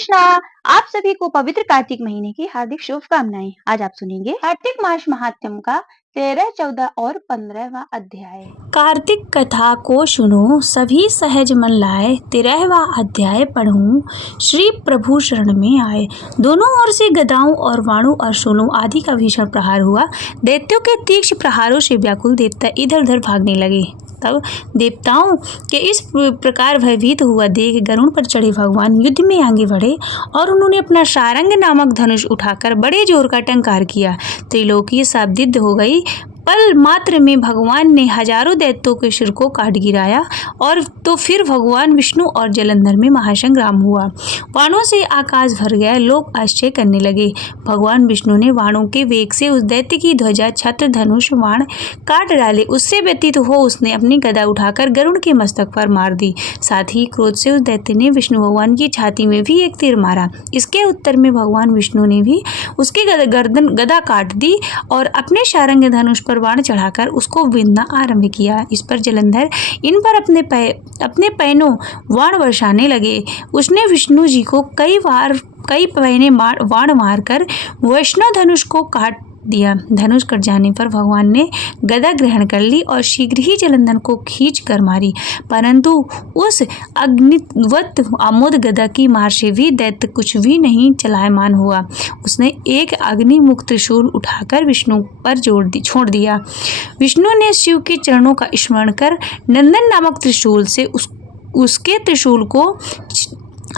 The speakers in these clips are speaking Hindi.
कृष्णा। आप सभी को पवित्र कार्तिक महीने की हार्दिक शुभकामनाएं। आज आप सुनेंगे कार्तिक मास महात्म्य का 13, 14 और 15वां अध्याय। कार्तिक कथा को सुनो, सभी सहज मन लाए, 13वां अध्याय पढ़ूं, श्री प्रभु शरण में आए। दोनों ओर से गदाओं और वाणों और शूलों आदि का भीषण प्रहार हुआ। दैत्यों के तीक्ष्ण प्रहारों से व्याकुल देवता इधर उधर भागने लगे। तब देवताओं के इस प्रकार भयभीत हुआ देख गरुड़ पर चढ़े भगवान युद्ध में आगे बढ़े और उन्होंने अपना सारंग नामक धनुष उठाकर बड़े जोर का टंकार किया। त्रिलोकी साब्दिद्ध हो गई। पल मात्र में भगवान ने हजारों दैत्यों के सिर को काट गिराया और तो फिर भगवान विष्णु और जलंधर में महासंग्राम हुआ। वाणों से आकाश भर गया। लोग आश्चर्य करने लगे। भगवान विष्णु ने वाणों के वेग से उस दैत्य की ध्वजा, छत्र, धनुष, बाण काट डाले। उससे व्यतीत हो उसने अपनी गदा उठाकर गरुड़ के मस्तक पर मार दी। साथ ही क्रोध से उस दैत्य ने विष्णु भगवान की छाती में भी एक तीर मारा। इसके उत्तर में भगवान विष्णु ने भी उसकी गदा काट दी और अपने सारंग धनुष पर बाण चढ़ाकर उसको बींधना आरंभ किया। इस पर जलंधर इन पर अपने पैनों बाण बरसाने लगे। उसने विष्णु जी को कई पैने बाण मारकर वैष्णव धनुष को काट दिया। धनुष कट जाने पर भगवान ने गदा ग्रहण कर ली और शीघ्र ही जलंधर को खींच कर मारी, परंतु उस अग्निवत आमोद गदा की मार से भी दैत्य कुछ भी नहीं चलायमान हुआ। उसने एक अग्निमुख त्रिशूल उठाकर विष्णु पर छोड़ दिया। विष्णु ने शिव के चरणों का स्मरण कर नंदन नामक त्रिशूल से उसके त्रिशूल को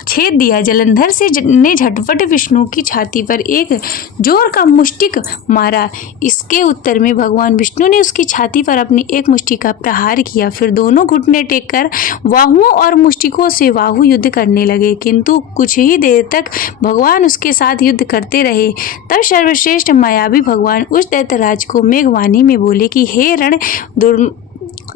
छेद दिया। जलंधर ने झटपट विष्णु की छाती पर एक जोर का मुष्टिक मारा। इसके उत्तर में भगवान विष्णु ने उसकी छाती पर अपनी एक मुष्टि का प्रहार किया। फिर दोनों घुटने टेक कर बाहुओं और मुष्टिकों से बाहु युद्ध करने लगे, किंतु कुछ ही देर तक भगवान उसके साथ युद्ध करते रहे। तब सर्वश्रेष्ठ मायावी भगवान उस दैत्यराज को मेघवाणी में बोले कि हे रण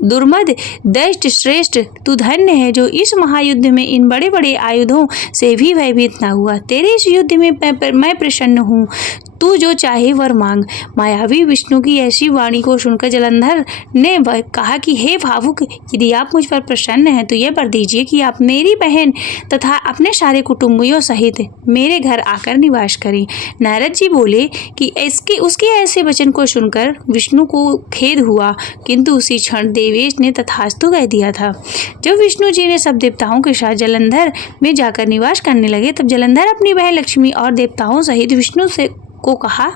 दुर्मद दैत्य श्रेष्ठ, तू धन्य है जो इस महायुद्ध में इन बड़े बड़े आयुधों से भी भयभीत न हुआ। तेरे इस युद्ध में मैं प्रसन्न हूँ। तू जो चाहे वर मांग। मायावी विष्णु की ऐसी वाणी को सुनकर जलंधर ने कहा कि हे भावुक, यदि आप मुझ पर प्रसन्न हैं तो यह वर दीजिए कि आप मेरी बहन तथा अपने सारे कुटुंबियों सहित मेरे घर आकर निवास करें। नारद जी बोले कि उसके ऐसे वचन को सुनकर विष्णु को खेद हुआ, किंतु उसी क्षण देवेश ने तथास्तु कह दिया था। जब विष्णु जी ने सब देवताओं के साथ जलंधर में जाकर निवास करने लगे, तब जलंधर अपनी बहन लक्ष्मी और देवताओं सहित विष्णु से को कहा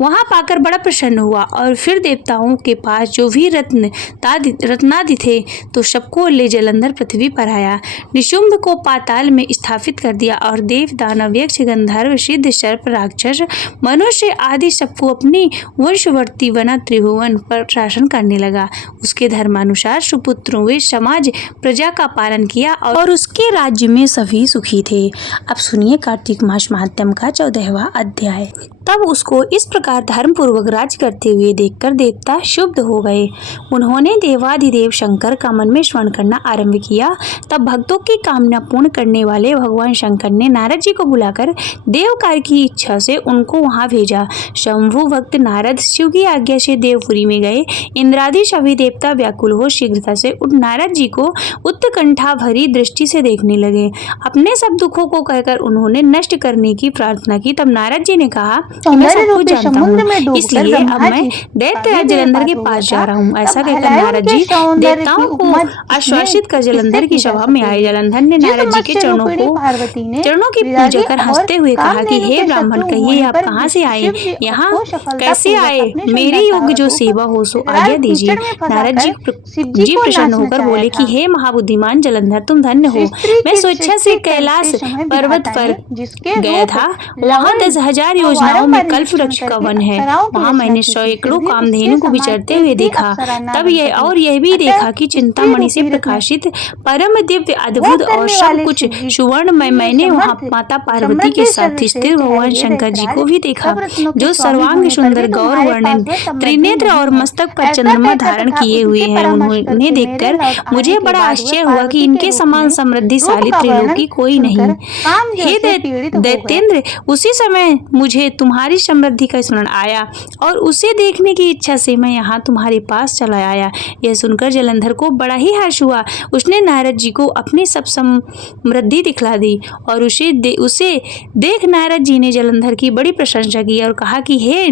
वहां पाकर बड़ा प्रसन्न हुआ और फिर देवताओं के पास जो भी रत्नादि थे तो सबको ले जलंधर पृथ्वी पर आया। निशुंभ को पाताल में स्थापित कर दिया और देव, दानव, यक्ष, गंधर्व, सिद्ध, सर्प, राक्षस, मनुष्य आदि सबको अपनी वंशवर्ती बना त्रिभुवन पर शासन करने लगा। उसके धर्मानुसार सुपुत्रों वे समाज प्रजा का पालन किया और उसके राज्य में सभी सुखी थे। अब सुनिए कार्तिक मास महात्म्य का 14वां अध्याय। तब उसको इस प्रकार धर्म पूर्वक राज्य करते हुए देखकर देवता क्षुब्ध हो गए। उन्होंने देवाधिदेव शंकर का मन में स्मरण करना आरंभ किया। तब भक्तों की कामना पूर्ण करने वाले भगवान शंकर ने नारद जी को बुलाकर देव कार्य की इच्छा से उनको वहां भेजा। शंभु भक्त नारद शिव की आज्ञा से देवपुरी में गए। इंद्रादि सभी देवता व्याकुल हो शीघ्रता से उन नारद जी को उत्कंठा भरी दृष्टि से देखने लगे। अपने सब दुखों को कहकर उन्होंने नष्ट करने की प्रार्थना की। तब नारद जी ने कहा, मैं सब कुछ जानता हूँ, इसलिए अब मैं दैत्यराज जलंधर के पास जा रहा हूँ। ऐसा कहकर नारद जी देवताओं को आश्वासित कर जलंधर की सभा में आए। जलंधर ने नारद जी के चरणों की पूजा कर हंसते हुए कहा कि हे ब्राह्मण, कहिए आप कहाँ से आए, यहाँ कैसे आए, मेरे योग्य जो सेवा हो सो आज्ञा दीजिए। नारद जी प्रसन्न होकर बोले कि हे महाबुद्धिमान जलंधर, तुम धन्य हो। मैं स्वेच्छा से कैलाश पर्वत पर गया था। वहाँ 10,000 योजनाओं में कल्प वृक्ष का वन है। वहाँ मैंने सैकड़ों कामधेनु को विचरते हुए देखा। तब यह भी देखा कि चिंतामणि से प्रकाशित परम दिव्य अद्भुत और सब कुछ सुवर्ण में मैंने वहाँ माता पार्वती के साथ स्थिर भगवान शंकर जी को भी देखा, जो सर्वांग सुंदर गौर वर्णन त्रिनेत्र और मस्तक पर चंद्रमा धारण किए हुए हैं। उन्हें देखकर मुझे बड़ा आश्चर्य हुआ कि इनके समान समृद्धिशाली त्रिलोकी कोई नहीं। हे दैत्येंद्र, उसी समय मुझे तुम्हारी समृद्धि का स्मरण आया और उसे देखने की इच्छा से मैं यहाँ तुम्हारे पास चला आया। यह सुनकर जलंधर को बड़ा ही हर्ष हुआ। उसने नारद जी को अपनी सब समृद्धि दिखला दी और उसे देख नारद जी ने जलंधर की बड़ी प्रशंसा की और कहा कि ये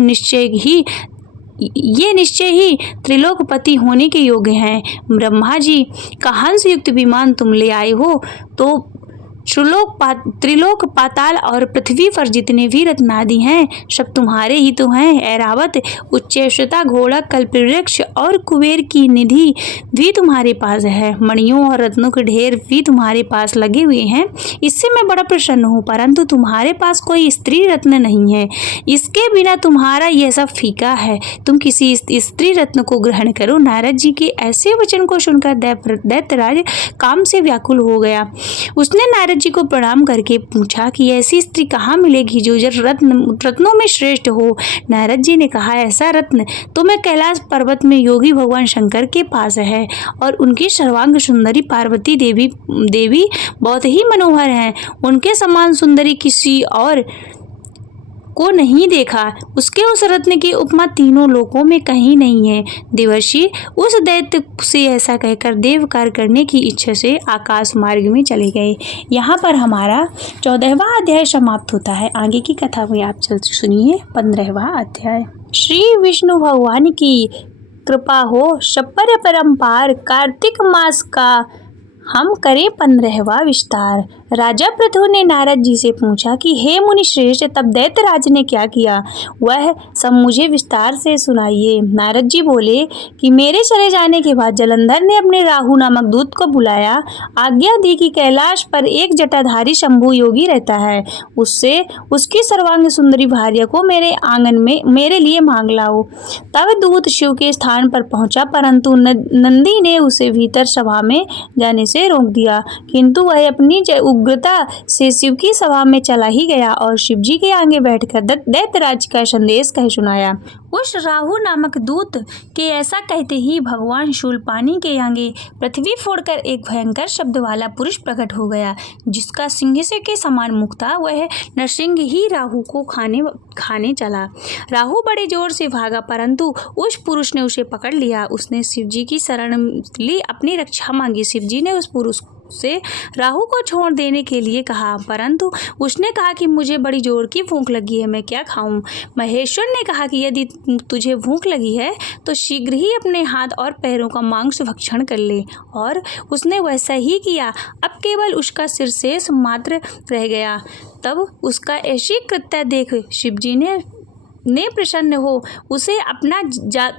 निश्चय ही त्रिलोकपति होने के योग्य हैं। ब्रह्मा जी का हंस युक्त विमान तुम ले आए हो तो त्रिलोक पाताल और पृथ्वी पर जितने भी रत्नादि हैं सब तुम्हारे ही तो हैं। ऐरावत उच्चैश्रता घोड़ा कल्पवृक्ष और कुबेर की निधि भी तुम्हारे पास है। मणियों और रत्नों के ढेर भी तुम्हारे पास लगे हुए हैं। इससे मैं बड़ा प्रसन्न हूँ, परंतु तुम्हारे पास कोई स्त्री रत्न नहीं है। इसके बिना तुम्हारा यह सब फीका है। तुम किसी स्त्री रत्न को ग्रहण करो। नारद जी के ऐसे वचन को सुनकर दैत्यराज काम से व्याकुल हो गया। उसने नारद जी को प्रणाम करके पूछा कि ऐसी स्त्री कहाँ मिलेगी जो रत्नों में श्रेष्ठ हो। नारद जी ने कहा, ऐसा रत्न तो मैं कैलाश पर्वत में योगी भगवान शंकर के पास है और उनकी सर्वांग सुंदरी पार्वती देवी बहुत ही मनोहर हैं। उनके समान सुंदरी किसी और को नहीं देखा। उसके उस रत्न की उपमा तीनों लोकों में कहीं नहीं है। देवर्षि उस दैत्य से ऐसा कहकर देव कार्य करने की इच्छा से आकाश मार्ग में चले गए। यहाँ पर हमारा 14वां अध्याय समाप्त होता है। आगे की कथा में आप चल सुनिए 15वां अध्याय। श्री विष्णु भगवान की कृपा हो शपर परम्पार। कार्तिक मास का हम करें 15वां विस्तार। राजा पृथु ने नारद जी से पूछा कि हे मुनि श्रेष्ठ, तब दैत्यराज ने क्या किया, वह सब मुझे विस्तार से सुनाइए। नारद जी बोले कि मेरे चले जाने के बाद जलंधर ने अपने राहु नामक दूत को बुलाया, आज्ञा दी कि कैलाश पर एक जटाधारी शंभु योगी रहता है, उससे उसकी सर्वांग सुंदरी भार्या को मेरे आंगन में मेरे लिए मांग लाओ। तब दूत शिव के स्थान पर पहुंचा, परंतु नंदी ने उसे भीतर सभा में जाने से रोक दिया, किंतु वह अपनी उग्रता से शिव की सभा में चला ही गया और शिव जी के आगे बैठकर दैत्यराज का संदेश कह सुनाया। उस राहु नामक दूत के ऐसा कहते ही भगवान शूलपाणी के आगे पृथ्वी फोड़कर एक भयंकर शब्द वाला पुरुष प्रकट हो गया, जिसका सिंह से के समान मुख था। वह नरसिंह ही राहु को खाने चला। राहु बड़े जोर से भागा, परंतु उस पुरुष ने उसे पकड़ लिया। उसने शिव जी की शरण ली, अपनी रक्षा मांगी। शिव जी ने उस पुरुष से राहु को छोड़ देने के लिए कहा, परंतु उसने कहा कि मुझे बड़ी जोर की भूख लगी है, मैं क्या खाऊं। महेश्वर ने कहा कि यदि तुझे भूख लगी है तो शीघ्र ही अपने हाथ और पैरों का मांस भक्षण कर ले, और उसने वैसा ही किया। अब केवल उसका सिर शेष मात्र रह गया। तब उसका ऐसी कृत्य देख शिव जी ने प्रसन्न हो उसे अपना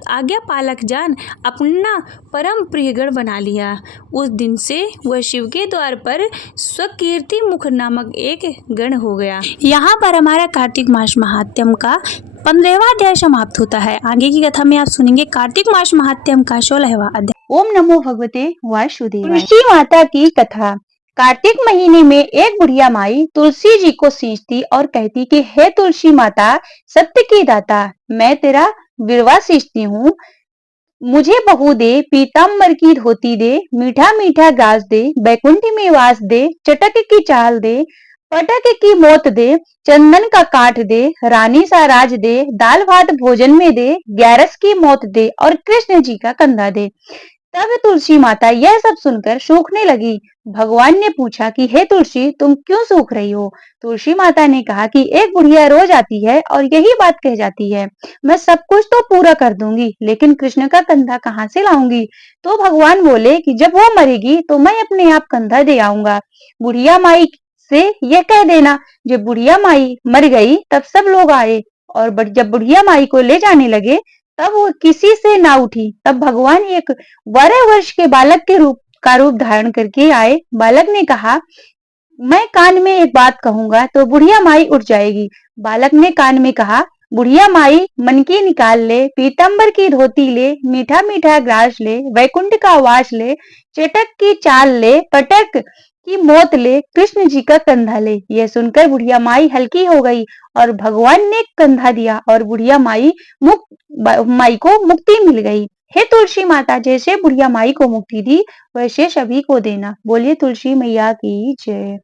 आज्ञा पालक जान अपना परम प्रियगण बना लिया। उस दिन से वह शिव के द्वार पर स्वकीर्ति मुख नामक एक गण हो गया। यहाँ पर हमारा कार्तिक मास महात्म्य का 15वां अध्याय समाप्त होता है। आगे की कथा में आप सुनेंगे कार्तिक मास महात्म्य का 16वां अध्याय। ओम नमो भगवते वासुदेवाय। तुलसी माता की कथा। कार्तिक महीने में एक बुढ़िया माई तुलसी जी को सींचती और कहती कि हे तुलसी माता, सत्य की दाता, मैं तेरा विरवा सींचती हूँ, मुझे बहू दे, पीताम्बर की धोती दे, मीठा मीठा ग्रास दे, बैकुंठ में वास दे, चटक की चाल दे, पटक की मोत दे, चंदन का काठ दे, रानी सा राज दे, दाल भात भोजन में दे, ग्यारस की मौत दे और कृष्ण जी का कंधा दे। तब तुलसी माता यह सब सुनकर सूखने लगी। भगवान ने पूछा कि हे तुलसी, तुम क्यों सूख रही हो। तुलसी माता ने कहा कि एक बुढ़िया रोज आती है और यही बात कह जाती है, मैं सब कुछ तो पूरा कर दूंगी, लेकिन कृष्ण का कंधा कहाँ से लाऊंगी। तो भगवान बोले कि जब वो मरेगी तो मैं अपने आप कंधा दे आऊंगा। बुढ़िया माई से यह कह देना, जब बुढ़िया माई मर गई तब सब लोग आए और जब बुढ़िया माई को ले जाने लगे तब वो किसी से ना उठी। तब भगवान एक 12 वर्ष के बालक के रूप धारण करके आए। बालक ने कहा, मैं कान में एक बात कहूंगा तो बुढ़िया माई उठ जाएगी। बालक ने कान में कहा, बुढ़िया माई मन की निकाल ले, पीताम्बर की धोती ले, मीठा मीठा ग्रास ले, वैकुंठ का वास ले, चटक की चाल ले, पटक की मौत ले, कृष्ण जी का कंधा ले। यह सुनकर बुढ़िया माई हल्की हो गई और भगवान ने कंधा दिया और बुढ़िया माई को मुक्ति मिल गई। हे तुलसी माता, जैसे बुढ़िया माई को मुक्ति दी वैसे सभी को देना। बोलिए तुलसी मैया की जय।